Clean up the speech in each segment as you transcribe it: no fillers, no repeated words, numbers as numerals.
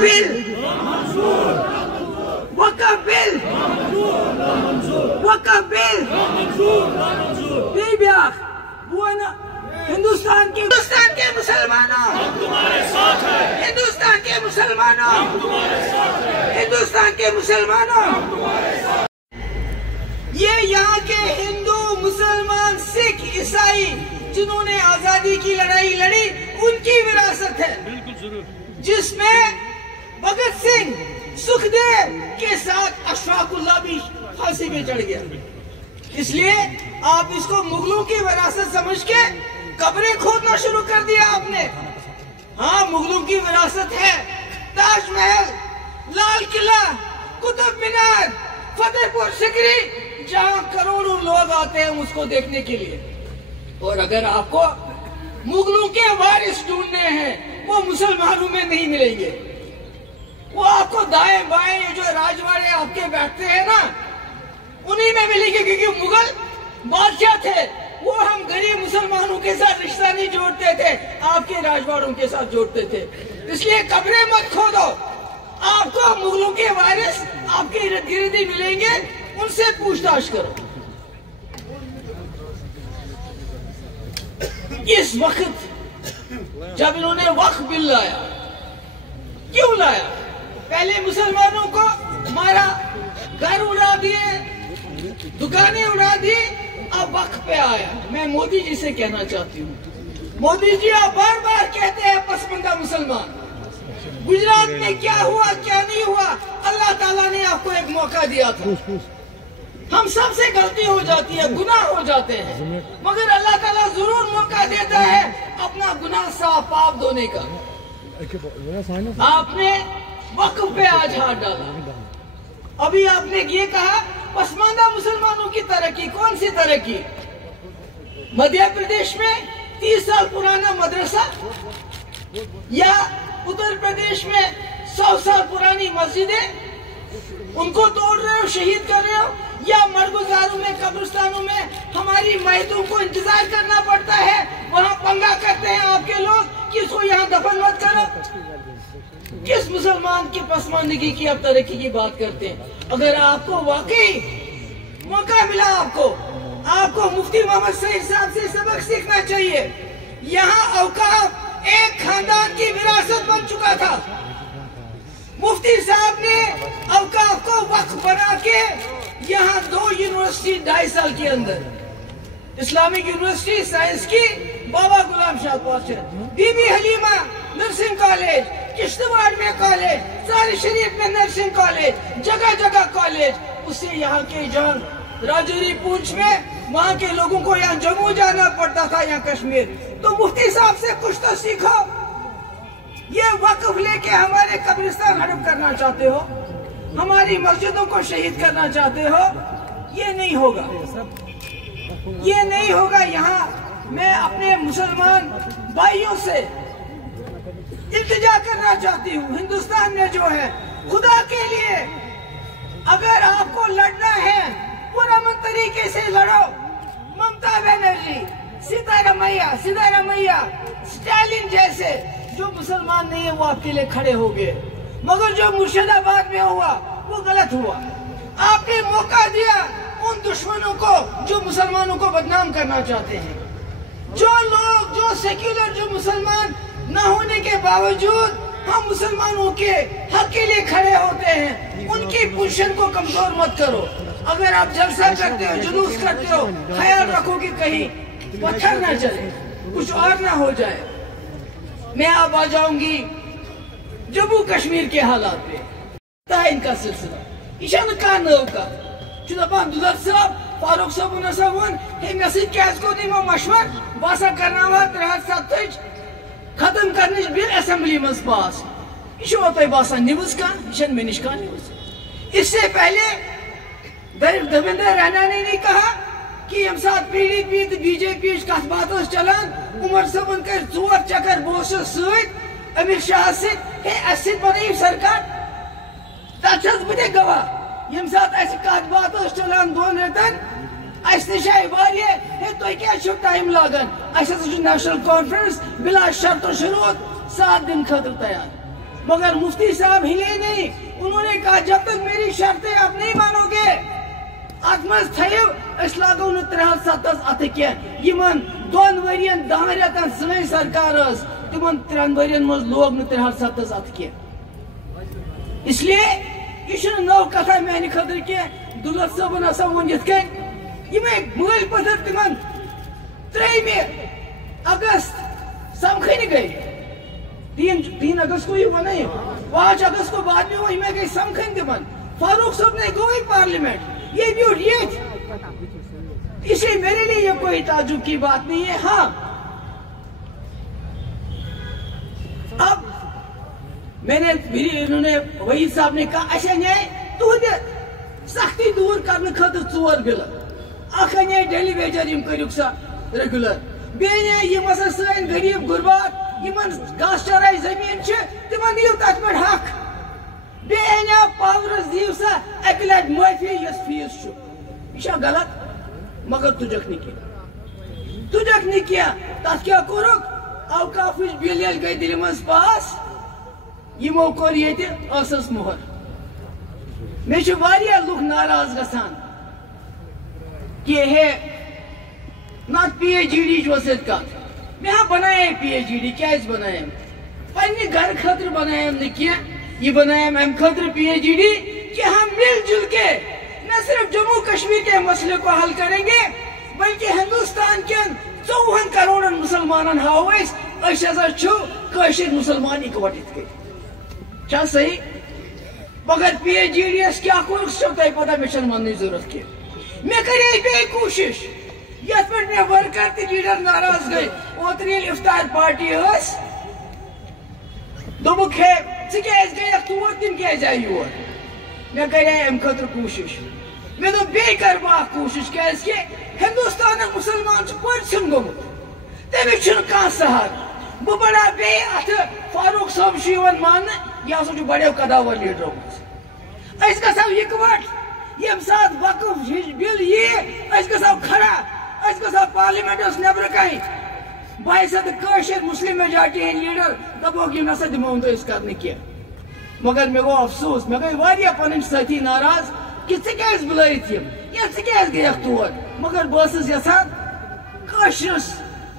Bill वक़्फ़ bill बेब्याख Hindustan के मुसलमानों ये यहाँ के हिंदू मुसलमान सिख ईसाई जिन्होंने आजादी की लड़ाई लड़ी उनकी विरासत है, जिसमें भगत सिंह सुखदेव के साथ अशफाकुल्लाह भी फांसी पे चढ़ गया। इसलिए आप इसको मुगलों की विरासत समझ के कब्रें खोदना शुरू कर दिया आपने। हाँ, मुगलों की विरासत है ताजमहल, लाल किला, कुतुब मीनार, फतेहपुर सिकरी, जहाँ करोड़ों लोग आते हैं उसको देखने के लिए। और अगर आपको मुगलों के वारिस ढूंढने हैं वो मुसलमानों में नहीं मिलेंगे, वो आपको दाएं बाएं ये जो राजवाड़े आपके बैठते हैं ना उन्हीं में मिलेंगे, क्योंकि मुगल बादशाह थे, वो हम गरीब मुसलमानों के साथ रिश्ता नहीं जोड़ते थे, आपके राजवाड़ों के साथ जोड़ते थे। इसलिए कब्रें मत खोदो, आपको मुगलों के वारिस आपके इर्द गिर्द ही मिलेंगे, उनसे पूछताछ करो। इस वक्त जब इन्होंने वक्फ बिल लाया, क्यों लाया? पहले मुसलमानों को मारा, घर उड़ा दिए, दुकानें उड़ा दी, अब वक्फ पे आया। मैं मोदी जी से कहना चाहती हूँ, मोदी जी आप बार बार कहते हैं पसमंदा मुसलमान, गुजरात में क्या हुआ क्या नहीं हुआ, अल्लाह ताला ने आपको एक मौका दिया था। हम सबसे गलती हो जाती है, गुनाह हो जाते हैं, मगर अल्लाह ताला जरूर मौका देता है अपना गुनाह साफ पाप धोने का। आपने वक्फ पे आज हाथ डाला, अभी आपने ये कहा पसमानदा मुसलमानों की तरक्की, कौन सी तरक्की? मध्य प्रदेश में 30 साल पुराना मदरसा, या उत्तर प्रदेश में 100 साल पुरानी मस्जिदें, उनको तोड़ रहे हो, शहीद कर रहे हो, या मरगुजारों में, कब्रिस्तानों में हमारी मैयतों को इंतजार करना पड़ता है, वहाँ पंगा करते हैं आपके लोग कि इसको यहाँ दफन मत करो। किस मुसलमान की पसमानदगी की आप तरक्की की बात करते हैं? अगर आपको वाकई मौका मिला, आपको मुफ्ती मोहम्मद सईद साहब से सबक सीखना चाहिए। यहाँ औकाफ एक खानदान की विरासत बन चुका था, मुफ्ती साहब ने औकाफ को वक्फ बना के यहाँ 2 यूनिवर्सिटी 2.5 साल के अंदर, इस्लामिक यूनिवर्सिटी साइंस की बाबा गुलाम शाह पाशा, बीबी हलीमा नर्सिंग कॉलेज, किश्तवाड़ में कॉलेज, सारी शरीफ में नर्सिंग कॉलेज, जगह जगह कॉलेज। उससे यहाँ के जहाँ राजौरी पूंछ में वहाँ के लोगों को यहाँ जम्मू जाना पड़ता था, यहाँ कश्मीर। तो मुफ्ती साहब से कुछ तो सीखो। ये वक्फ लेके हमारे कब्रिस्तान हड़प करना चाहते हो, हमारी मस्जिदों को शहीद करना चाहते हो, ये नहीं होगा, ये नहीं होगा। यहाँ मैं अपने मुसलमान भाइयों से इल्तिजा करना चाहती हूँ, हिंदुस्तान में जो है, खुदा के लिए अगर आपको लड़ना है पुरअमन तरीके से लड़ो। ममता बनर्जी, सिद्धारमैया, स्टालिन जैसे जो मुसलमान नहीं है वो आपके लिए खड़े हो गए, मगर जो मुर्शिदाबाद में हुआ वो गलत हुआ। आपने मौका दिया उन दुश्मनों को जो मुसलमानों को बदनाम करना चाहते हैं। जो लोग, जो सेक्युलर, जो मुसलमान न होने के बावजूद हम मुसलमानों के हक के लिए खड़े होते हैं, उनकी पोजीशन को कमजोर मत करो। अगर आप जलसा करते हो, जुलूस करते हो, ख्याल रखो कि कहीं पत्थर ना चले, कुछ और ना हो जाए। मैं अब आ जाऊंगी जम्मू कश्मीर के हालात पे, इनका सिलसिला इन का नव का दपान दुलत साहब, फारूक साहब वन मे सो मशवर बसा कर 370 खत्म करने बिल असेंबली मज पास। यह बसान न्यूज कान, यह मे निश न्यूज। इससे पहले देवेंद्र रैना ने नहीं कहा कि यम साथ PDP तो BJP कथ बात चलान, उमर सबन कर 4 चक्कर बोस अमित शाह सत बन सरकार, तथ बह गवाह। यम साथ कथ बात चलान 2 रेतन नश तुम क्या टाइम लागन, नेशनल कॉन्फ्रेंस बिला शर्त शुरूत 7 दिन खतर तैयार, मगर मुफ्ती साहब हिले नहीं। उन्होंने कहा जब तक मेरी शर्तें आप नहीं मानोगे अत मज थो लागो न 307 अत कह 2 वरियन 10 रेतन सन सरकार तिमन 3 वरियन मज लोग न 307 अत कह। इसलिए यह नव कथा मेन खतर कह दुलत साहबन हसा वो मल पथर तिमन 3 अगस्त समखन गई 3 अगस्त को ये वन 5 अगस्त को बाद में वो हमें गई समखन तिमन। फारूक साहब ने गई पार्लियामेंट ये भी ये इसलिए मेरे लिए ये कोई ताजुब की बात नहीं है। हाँ अब मैंने इन्होंने वही साहब ने कहा अच्छा न्याय तुद सख्ती दूर करने खतर 4 बिल अने डेली वेजर करू सा रेगुलर बेन सन गरीब गुरबात घास चराई जमीन तिमन दिव तथ पे हक बेन पावरस दिव सा अक लट माफी यस फीस यह गलत मगर तुजक नहीं तथ क्या कोरुक अवकाफिश बिल गई दिल मज पास यमो कोर ये मोहर मे लुक नाराज गसान कि हे ना PhD कत मे बनाए PhD क्या बनाए पे घर खतर बनाए ये बनाए अम खतर PhD कि हम मिलजुल के न सिर्फ जम्मू कश्मीर के मसले को हल करेंगे बल्कि हिंदुस्तान के 54 करोड़ मुसलमान हाव मुसलमान इकवटित कर सही मगर PhD क्या तुम पता मे मन जरूरत की मे करे कोशिश ये पे वर्कर ते लीडर नाराज गई ओतर इफ्तार पार्टी दोमुक है गई तोर तम क्या जाए योर मे करे अम खतर कोशिश मे दो बे कर कोशिश क्या हिंदुस्तान मुसलमान पर्सन गोमुत तमिस कह सहर बह बढ़ा बे अत फारूक साहब मान यह हसा बड़ो कदावर लीडरों मज गो इकवट यम सात वकफ बिल ये गो खड़ा गो पार्लियामेंट नबर कहीं 22 मुस्लिम मेजॉरिटी हंद लीडर दपोक यम नसा दिमो कर कह मगर मे गो अफसोस मे गई पन साथी नाराज कि क्या बुलायत क्या गई तौर मगर बस यसान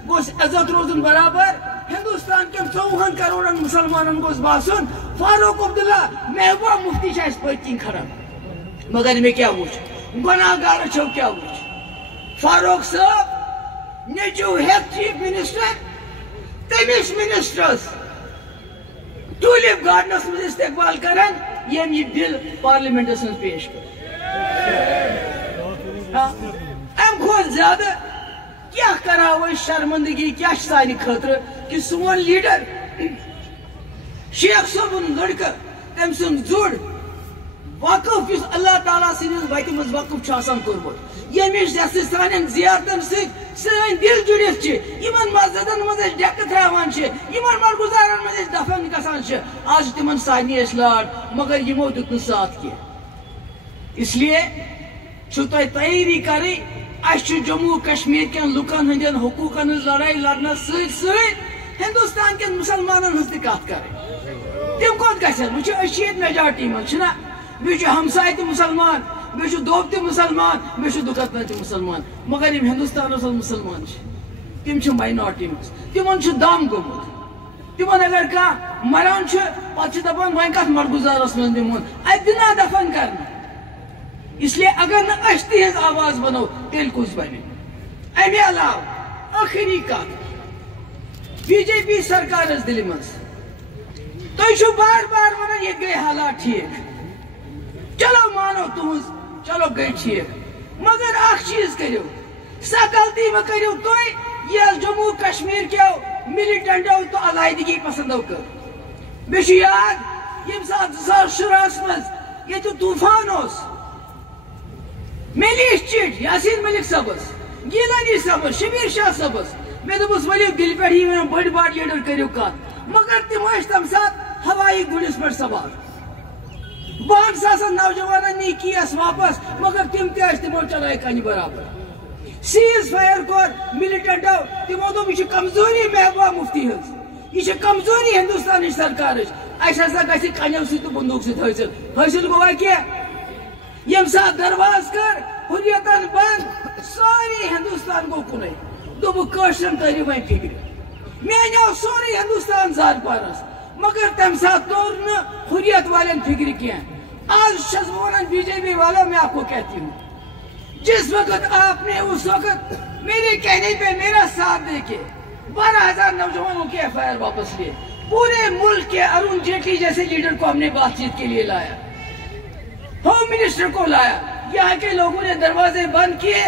गोस इज्जत रोजन बराबर हिंदुस्तान के 54 करोड़ मुसलमान गोस बासन फारूक अब्दुल्ला महबूबा मुफ्ती पत्किन खड़ा मगर मे क्या वो गुनाहगार छो क्या वो फारूक साहब नचू हेत चीफ मिनिस्टर तमिस मिनिस्टर्स टूलिप गार्डनस मज इस्तकबाल करान यम यह बिल पार्लियामेंटस मज पेश कर खुद ज्यादा क्या करा वो शर्मंदगी क्या सानि खतर कि सोन लीडर शेख साहब लड़का तम सुन जुड़ वकफ अल्लाह ताला सदिस वत मज वकफ कोर्मुत यमिश सान जियारतन सन दिल जुड़ित मस्जिदन मज डेक त्रावान मरगुजारन मज दफन गसान आज तिमन सानी लाड मगर यमो दुत साथ कह इसलिए तैयारी कर जम्मू कश्मीर के लुकन हंदन हकूकन लड़ाई लड़ना हिंदुस्तान के मुसलमान हज कत कर तम कत गए मेजॉरिटी मना बे हमसाय त मुसलमान बे दोब त मुसलमान बे दुकतन त मुसलमान मगर यम हिंदुस्तान मुसलमान तम माइनॉरिटी मज तिमन दम गोमुत तिमन अगर कह मरान पे दपान वह कत मरगुजारस मज दिमोन अना दफन कर इसलिए अगर न तिज आवाज बनो तेल कुछ बने अमे अलाव आखिरी कत BJP सरकार दिल मज तुम बार बार वन ये गई हालात ठीक चलो मानो तुम चलो गई ठीक मगर अख चीज करो सा गलती मे करो तुम यह जम्मू कश्मीर के मिलिटेंटो तो अलायदगी पसंदो कर मे याद यम सात 2016 मज ये तूफान मेली चिट यासीन मलिक सबस गीलानी सबस शमीर शाह सबस मे दोस वलियो दिल पे ही बड़ बार लीडर करो कत मगर तम तम सात हवाई गुलिस पे सवार बहन नौजवान नी केस वापस मगर तम तमो चलाए कन बराबर सीज फायर कोर मिलिटेंटो तमो दोप यह कमजोरी महबूबा मुफ्ती हज यह कमजोरी हिंदुस्तान सरकार ऐसा गि कन्यों सत बंदूक सत हासिल गोवा क्या यम सात दरवाज कर हुर्रियतन बंद सारी हिंदुस्तान गो कुन दोशन तरी वन फिक्र मे अनो सोरे हिंदुस्तान जान पानस मगर तम सात तोर न हुर्रियत वाले फिक्र क्या आज वन बीजेपी वालों में आपको कहती हूँ जिस वक्त आपने उस वक्त मेरे कहने पे मेरा साथ देके 12,000 नौजवानों के FIR वापस लिए पूरे मुल्क के अरुण जेटली जैसे लीडर को हमने बातचीत के लिए लाया होम मिनिस्टर को लाया यहाँ के लोगों ने दरवाजे बंद किए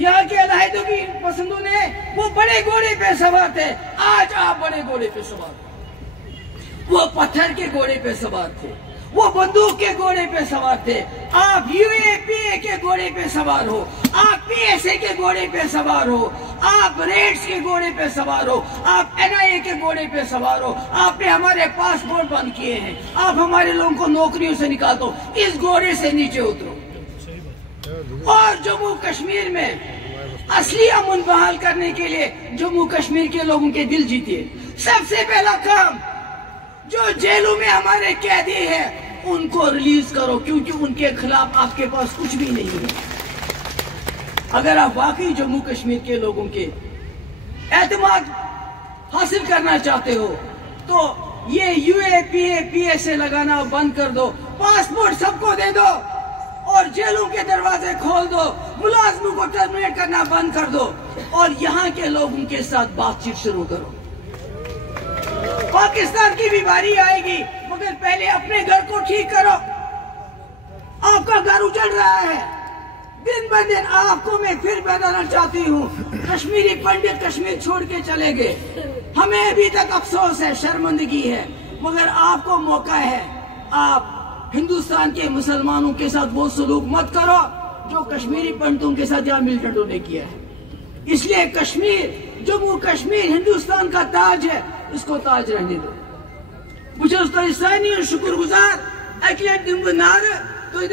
यहाँ के अलहदगी पसंदों ने वो बड़े घोड़े पे सवार थे आज आप बड़े घोड़े पे सवार वो पत्थर के घोड़े पे सवार थे वो बंदूक के घोड़े पे सवार थे आप UAPA के घोड़े पे सवार हो आप PSA के घोड़े पे सवार हो आप रेड्स के घोड़े पे सवार हो आप NIA के घोड़े पे सवार हो आपने हमारे पासपोर्ट बंद किए हैं आप हमारे लोगों को नौकरियों से निकाल दो इस घोड़े से नीचे उतरो और जम्मू कश्मीर में असली अमन बहाल करने के लिए जम्मू कश्मीर के लोगों के दिल जीतिए सबसे पहला काम जो जेलों में हमारे कैदी हैं उनको रिलीज करो क्योंकि उनके खिलाफ आपके पास कुछ भी नहीं है अगर आप वाकई जम्मू कश्मीर के लोगों के एतमाद हासिल करना चाहते हो तो ये UAPA PSA लगाना बंद कर दो पासपोर्ट सबको दे दो और जेलों के दरवाजे खोल दो मुलाजमों को टर्मिनेट करना बंद कर दो और यहाँ के लोगों के साथ बातचीत शुरू करो पाकिस्तान की भी बारी आएगी मगर पहले अपने घर को ठीक करो आपका घर उजड़ रहा है दिन ब दिन आपको मैं फिर बताना चाहती हूँ कश्मीरी पंडित कश्मीर छोड़ के चले गए हमें अभी तक अफसोस है शर्मिंदगी है मगर आपको मौका है आप हिंदुस्तान के मुसलमानों के साथ वो सलूक मत करो जो कश्मीरी पंडितों के साथ यहाँ मिलिटेंटों ने किया है इसलिए कश्मीर जम्मू कश्मीर हिंदुस्तान का ताज है इसको ताज रहने दो मुझे उस शुक्रगुजार अकल दिन नार तो